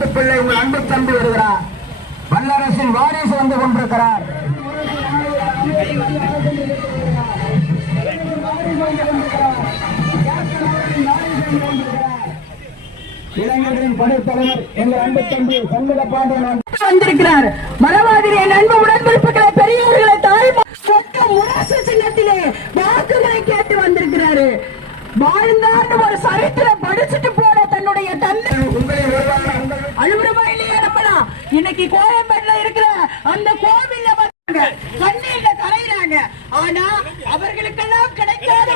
அன்பு தம்பி வருகிறார் வல்லரசின் வாரிசு வந்து கொண்டிருக்கிறார். இளைஞர்களின் படைத்தலைவர் எங்கள் அன்பு தம்பி சண்முக பாண்டியன் வந்திருக்கிறார். மரவாதிரிய நண்பு உடன்பிறப்புகளை பெரியவர்களை தாய் முரசு சின்னத்திலே வாக்குகளை கேட்டு வந்திருக்கிறாரு. வாழ்ந்தாண்டு ஒரு சரித்திரம் படிச்சுட்டு இன்னைக்கு கோயம்பேடுல இருக்கிற அந்த கோவில்ல வந்தாங்க. கண்ணீர்ல கரையிறாங்க. ஆனா அவர்களுக்கெல்லாம் கிடைக்காத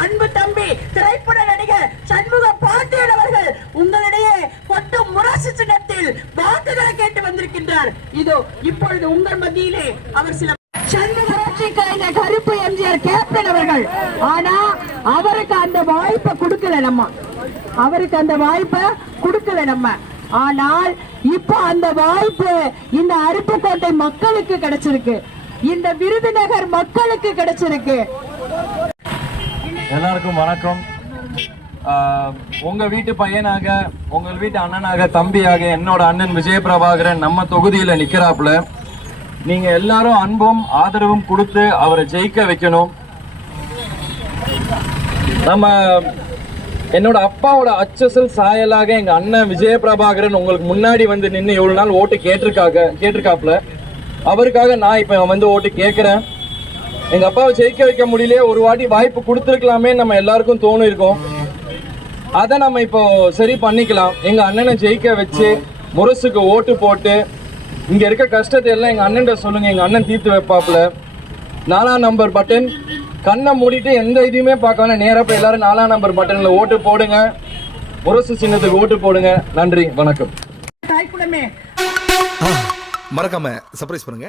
அன்பு தம்பி திரைப்பட நடிகர் சண்முக பாண்டியன் அவர்கள் உங்களிடையே கொட்டு முரசு சின்னத்தில் வாக்குகளை கேட்டு வந்திருக்கின்றார். இதோ இப்பொழுது உங்கள் மத்தியிலே அவர் சில சண்முக புரட்சி கலைஞர் கருப்பு எம்ஜிஆர் கேப்டன் அவர்கள். ஆனா அவருக்கு அந்த வாய்ப்பை கொடுக்கல நம்ம. அவருக்கு அந்த வாய்ப்பை கொடுக்கல நம்ம. ஆனால் இப்போ அந்த வாய்ப்பு இந்த அருப்புக்கோட்டை மக்களுக்கு கிடைச்சிருக்கு. இந்த விருதுநகர் மக்களுக்கு கிடைச்சிருக்கு. எல்லாருக்கும் வணக்கம். உங்க வீட்டு பையனாக உங்கள் வீட்டு அண்ணனாக தம்பியாக என்னோட அண்ணன் விஜயபிரபாகரன் நம்ம தொகுதியில நிக்கிறாப்புல. நீங்க எல்லாரும் அன்பும் ஆதரவும் கொடுத்து அவரை ஜெயிக்க வைக்கணும். நம்ம என்னோட அப்பாவோட அச்சசல் சாயலாக எங்க அண்ணன் விஜய பிரபாகரன் உங்களுக்கு முன்னாடி வந்து நின்று எவ்வளவு நாள் ஓட்டு கேட்டிருக்காங்க கேட்டிருக்காப்புல. அவருக்காக நான் இப்ப வந்து ஓட்டு கேட்கிறேன். எங்க அப்பாவை ஜெயிக்க வைக்க முடியலையே ஒரு வாட்டி வாய்ப்பு கொடுத்துருக்கலாமே நம்ம எல்லாருக்கும் தோணும் இருக்கும். அதை நம்ம இப்போ சரி பண்ணிக்கலாம். எங்க அண்ணனை ஜெயிக்க வச்சு முரசுக்கு ஓட்டு போட்டு இங்க இருக்க கஷ்டத்தை எல்லாம் எங்க அண்ணன் சொல்லுங்க. எங்க அண்ணன் தீர்த்து வைப்பாப்புல. நாலாம் நம்பர் பட்டன் கண்ணை மூடிட்டு எந்த இதையுமே பார்க்காம நேரா போய் எல்லாரும் நாலாம் நம்பர் பட்டன்ல ஓட்டு போடுங்க. முரசு சின்னத்துக்கு ஓட்டு போடுங்க. நன்றி வணக்கம். மறக்காம சர்ப்ரைஸ் பண்ணுங்க.